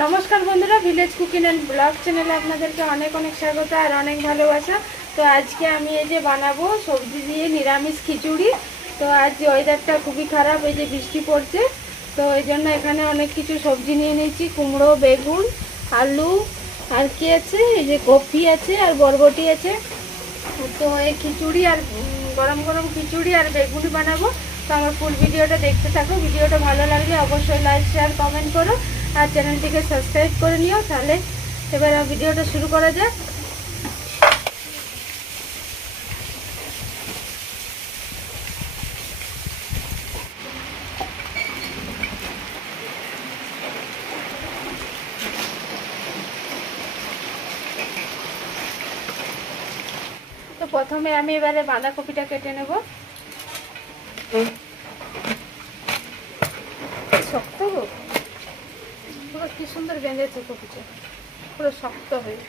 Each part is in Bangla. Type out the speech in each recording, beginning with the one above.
नमस्कार बंधुरा ভিলেজ কুকিং एंड ব্লগ চ্যানেলে আপনাদেরকে অনেক অনেক স্বাগত আর অনেক ভালোবাসা। তো আজকে আমি এই যে বানাবো সবজি দিয়ে নিরামিষ খিচুড়ি। তো আজ ওয়েদারটা খুবই খারাপ, এই যে বৃষ্টি পড়ছে, তো এই জন্য এখানে অনেক কিছু সবজি নিয়ে নিয়েছি, কুমড়ো, বেগুন, আলু আর কি আছে, এই যে কপি আছে আর বরবটি আছে। তো এই খিচুড়ি আর গরম গরম খিচুড়ি আর বেগুনি বানাবো। তো আমার ফুল ভিডিওটা দেখতে থাকো। ভিডিওটা ভালো লাগলে অবশ্যই লাইক শেয়ার কমেন্ট করো আর চ্যানেলটিকে সাবস্ক্রাইব করে নিও। তাহলে এবার ভিডিওটা শুরু করা যাক। তো প্রথমে আমি এবারে বাঁধাকপিটা কেটে নেব। শক্ত গো, পুরো কি সুন্দর বেঁধেছে কপিটা, পুরো শক্ত হয়ে।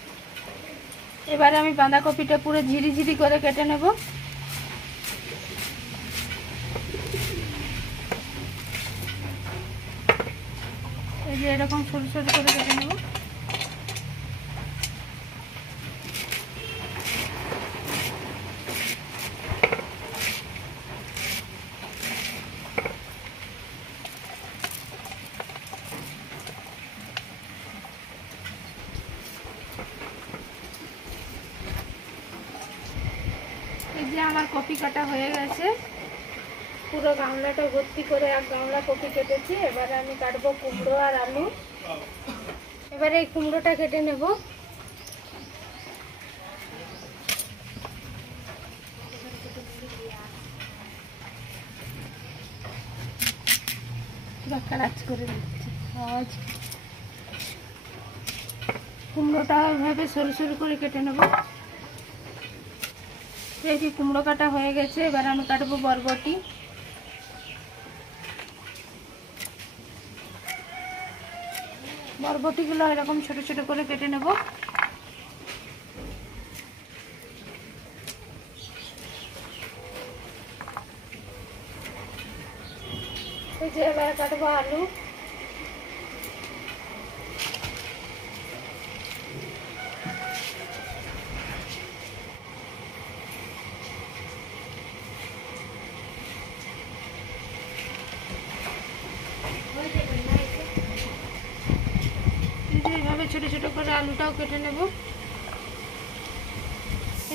এবারে আমি বাঁধাকপিটা পুরো ঝিরি ঝিরি করে কেটে নেব। এই যে এরকম সরু সরু করে কেটে নেব। এই যে আমার কপি কাটা হয়ে গেছে, পুরো গামলাটা ভর্তি করে এক গামলা কপি কেটেছি। এবারে আমি কাটবো কুমড়ো আর আলু। এবারে এই কুমড়োটা কেটে নেব। কুমড়োটা এভাবে সরু সরু করে কেটে নেব। এই যে কুমড়ো কাটা হয়ে গেছে, এবার আমি কাটবো বরবটি। বরবটিগুলো এরকম ছোট ছোট করে কেটে নেব। এই যে এবার কাটবো আলু। এইভাবে ছোট ছোট করে আলুটাও কেটে নেব।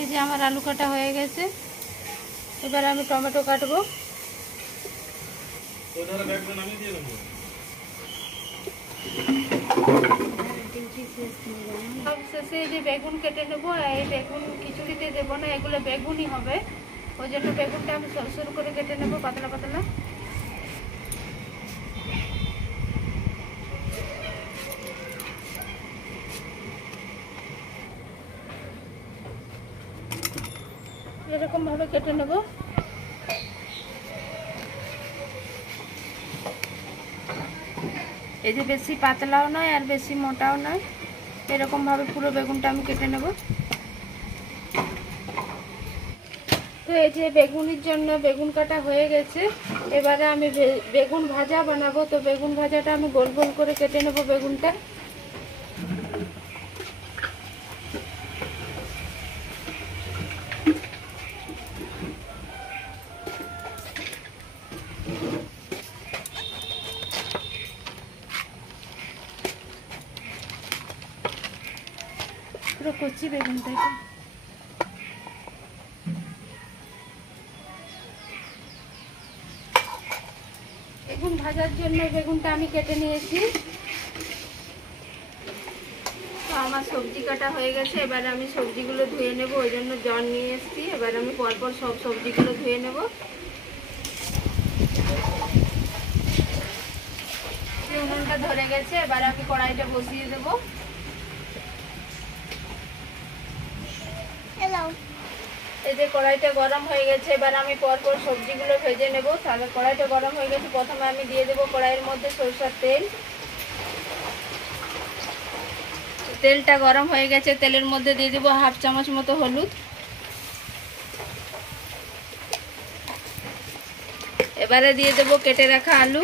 এই যে আমার আলু কাটা হয়ে গেছে, এবার আমি টমেটো কাটবো। সবশেষে এই যে বেগুন কেটে নেবো। এই বেগুন খিচুড়িতে দেবো না, এগুলো বেগুনই হবে, ওই জন্য বেগুনটা আমি সরু সরু করে কেটে নেবো, পাতলা পাতলা। এরকম ভাবে কেটে নেব। এই যে বেশি পাতলাও নয় আর বেশি মোটাও নয়, এরকম ভাবে পুরো বেগুনটা আমি কেটে নেব। তো এই যে বেগুনের জন্য বেগুন কাটা হয়ে গেছে, এবারে আমি বেগুন ভাজা বানাবো। তো বেগুন ভাজাটা আমি গোল গোল করে কেটে নেব বেগুনটা। পুরো কচি বেগুনটা এটা। বেগুন ভাজার জন্য বেগুনটা আমি কেটে নিয়েছি। তো আমার সবজি কাটা হয়ে গেছে, এবারে আমি সবজিগুলো ধুয়ে নেব, ওই জন্য জল নিয়ে এসেছি। এবার আমি পরপর সব সবজিগুলো ধুয়ে নেব। উনুনটা ধরে গেছে, এবার আমি কড়াইটা বসিয়ে দেব। এই যে কড়াইটা গরম হয়ে গেছে, এবার আমি পরপর সবজিগুলো ভেজে নেব। তাহলে কড়াইটা গরম হয়ে গেছে, প্রথমে আমি দিয়ে দেব কড়াইয়ের মধ্যে সরষের তেল। তেলটা গরম হয়ে গেছে, তেলের মধ্যে দিয়ে দেব হাফ চামচ মতো হলুদ। এবারে দিয়ে দেব কেটে রাখা আলু।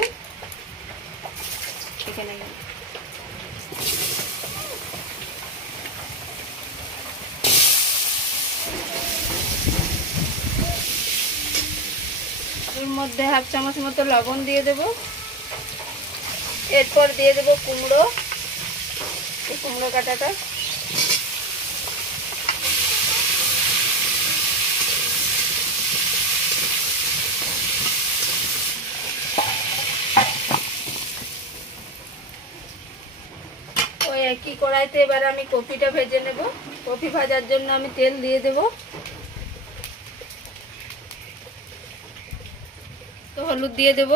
এর মধ্যে হাফ চামচ মতো লবণ দিয়ে দেব। এরপর দিয়ে দেব কুমড়ো, এই কুমড়ো কাটাটা। ওই একই কড়াইতে এবার আমি কপিটা ভেজে নেব। কপি ভাজার জন্য আমি তেল দিয়ে দেব। তো হলুদ দিয়ে দেব।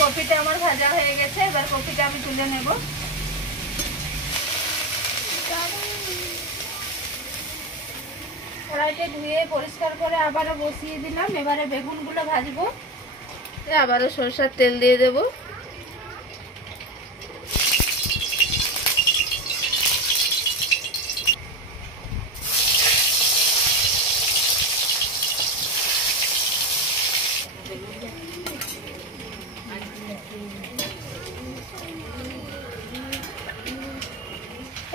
কপিটা আমার ভাজা হয়ে গেছে, এবার কপিটা আমি তুলে নেব। কড়াইতে ধুয়ে পরিষ্কার করে আবারও বসিয়ে দিলাম। এবারে বেগুনগুলো ভাজবো। আবারও সরষের তেল দিয়ে দেব।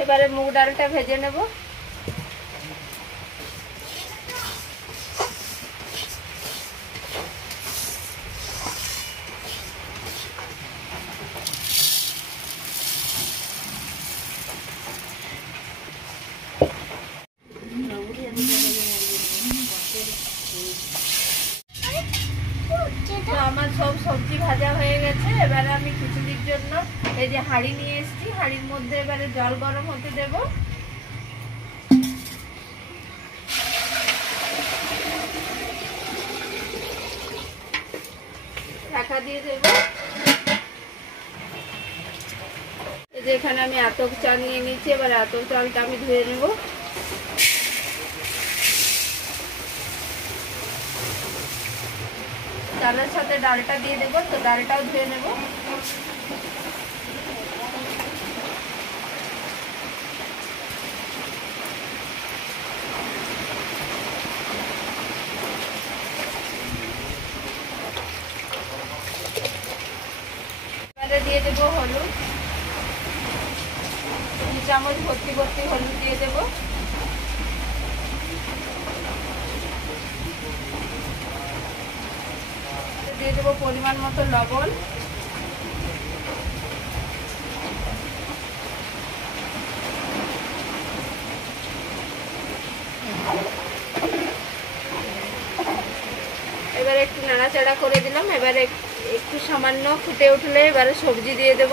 এবারে মুগ ডালটা ভেজে নেব। আমার সব সবজি ভাজা হয়ে গেছে। এবারে আমি খিচুড়ির জন্য এই যে হাঁড়ি নিয়ে এসেছি, হাঁড়ির মধ্যে এবারে জল গরম হতে দেব। ঢাকা দিয়ে দেব। এই যে এখানে আমি আতপ চাল নিয়ে নিচ্ছি, এবার আতপ চালটা আমি ধুয়ে নেব। চালের সাথে ডালটা দিয়ে দেবো, তো ডালটাও ধুয়ে নেব। এবারে দিয়ে দেবো হলুদ, 2 চামচ ভর্তি ভর্তি হলুদ দিয়ে দেবো। দিয়ে দেবো পরিমাণ মতো লবণ। এবারে একটু নাড়াচাড়া করে দিলাম। এবারে একটু সামান্য ফুটে উঠলে এবারে সবজি দিয়ে দেব।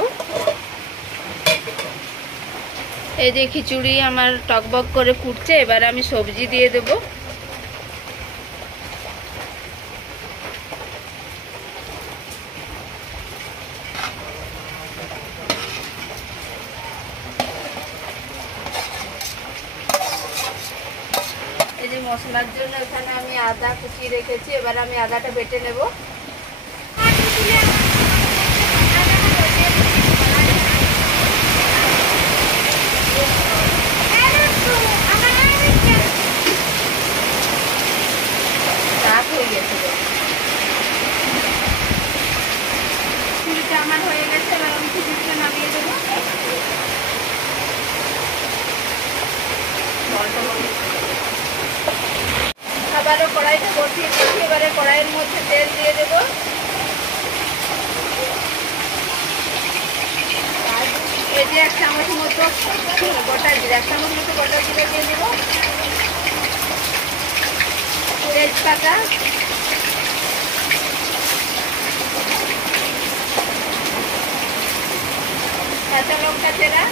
এই যে খিচুড়ি আমার টকবক করে ফুটছে, এবারে আমি সবজি দিয়ে দেব। এই যে মশলার জন্য এখানে আমি আদা কুচিয়ে রেখেছি, এবার আমি আদাটা বেটে নেব। খিচুড়িটা আমার হয়ে গেছে, এবার আমি খিচুড়িটা নামিয়ে দেবো। আবারও কড়াইটা বসিয়ে দিচ্ছি। এবারে কড়াইয়ের মধ্যে তেল দিয়ে দেব। এই যে 1 চামচ মতো গোটা জিরা, 1 চামচ মতো গোটা জিরা দিয়ে দেব। তেজপাতা, কাঁচা লঙ্কা চেরা,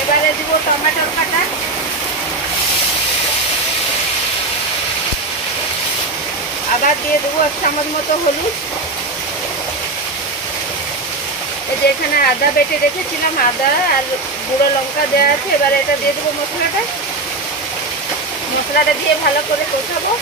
এবারে দিব টমেটোর কাটা, আবার দিয়ে দেবো 1 চামচ মতো হলুদ। এই যে এখানে আদা বেটে রেখেছিলাম, আদা আর গুঁড়ো লঙ্কা দেওয়া আছে। এবারে এটা দিয়ে দেবো মশলাটা দিয়ে ভালো করে কষাবো।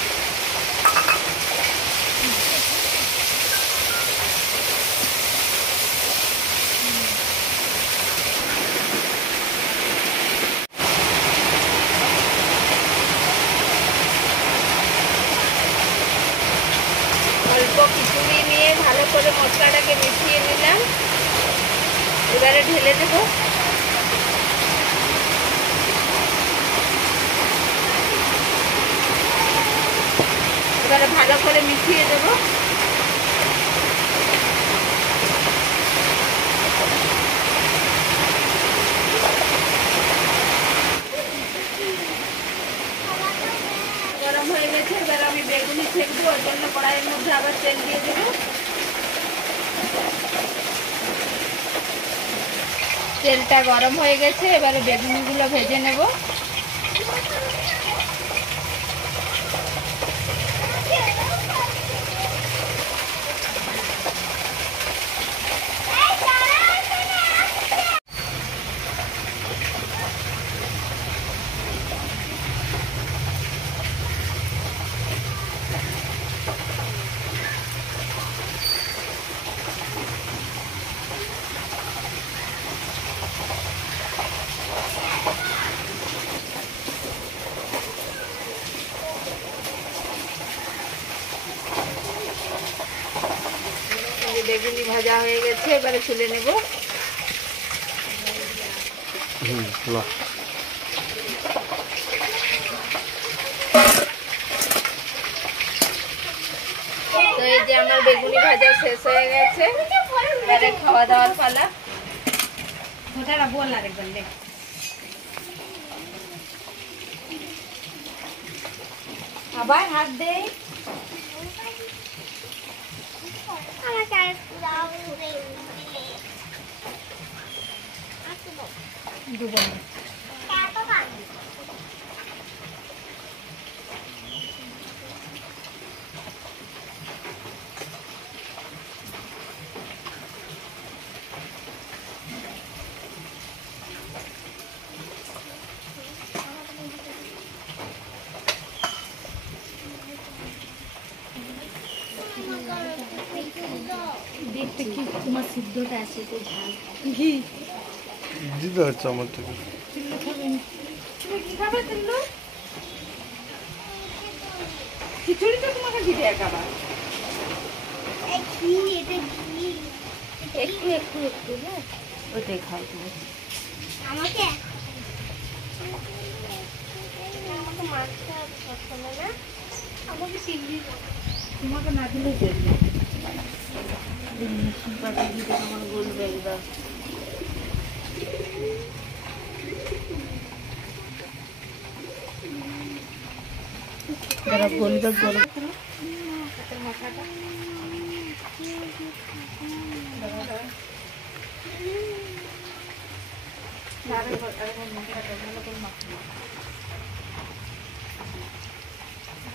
খিচুড়ি নিয়ে ভালো করে মশলাটাকে মিশিয়ে নিলাম। এবারে ঢেলে দেব। এবারে ভালো করে মিশিয়ে দেব। গরম হয়ে গেছে, এবার আমি বেগুনি ছেঁকবো, ওর জন্য কড়াইয়ের মধ্যে আবার তেল দিয়ে দেবো। তেলটা গরম হয়ে গেছে, এবারে বেগুনিগুলো ভেজে নেব। বেগুনি ভাজা হয়ে গেছে, এবারে তুলে নেব। তো এই যে আমার বেগুনি ভাজা শেষ হয়ে গেছে, এবারে খাওয়া দাওয়ার পালা। আবার হাত দে। দেখতে কি তোমার সিদ্ধটা আছে তো ঝাল ঘি দিতে হচ্ছে আমার থেকে। তুমি কি খাবে তিল্লু? খিচুড়ি তো তোমাকে দিতে একাবার একটু একটু একটু হ্যাঁ ওটাই খাও তুমি। আমাকে আমাকে মাছটা পছন্দ না, আমাকে চিংড়ি তোমাকে না দিলেও চলবে। আমার বলবে একবার যারা বলবে বলো মশলাটা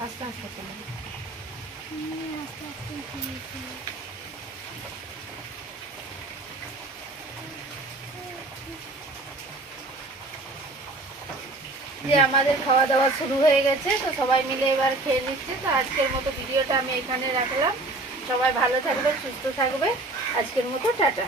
আস্তে আস্তে চলে যে আমাদের খাওয়া দাওয়া শুরু হয়ে গেছে, তো সবাই মিলে এবার খেয়ে নিচ্ছে। তো আজকের মতো ভিডিওটা আমি এখানে রাখলাম। সবাই ভালো থাকবে, সুস্থ থাকবে। আজকের মতো টাটা।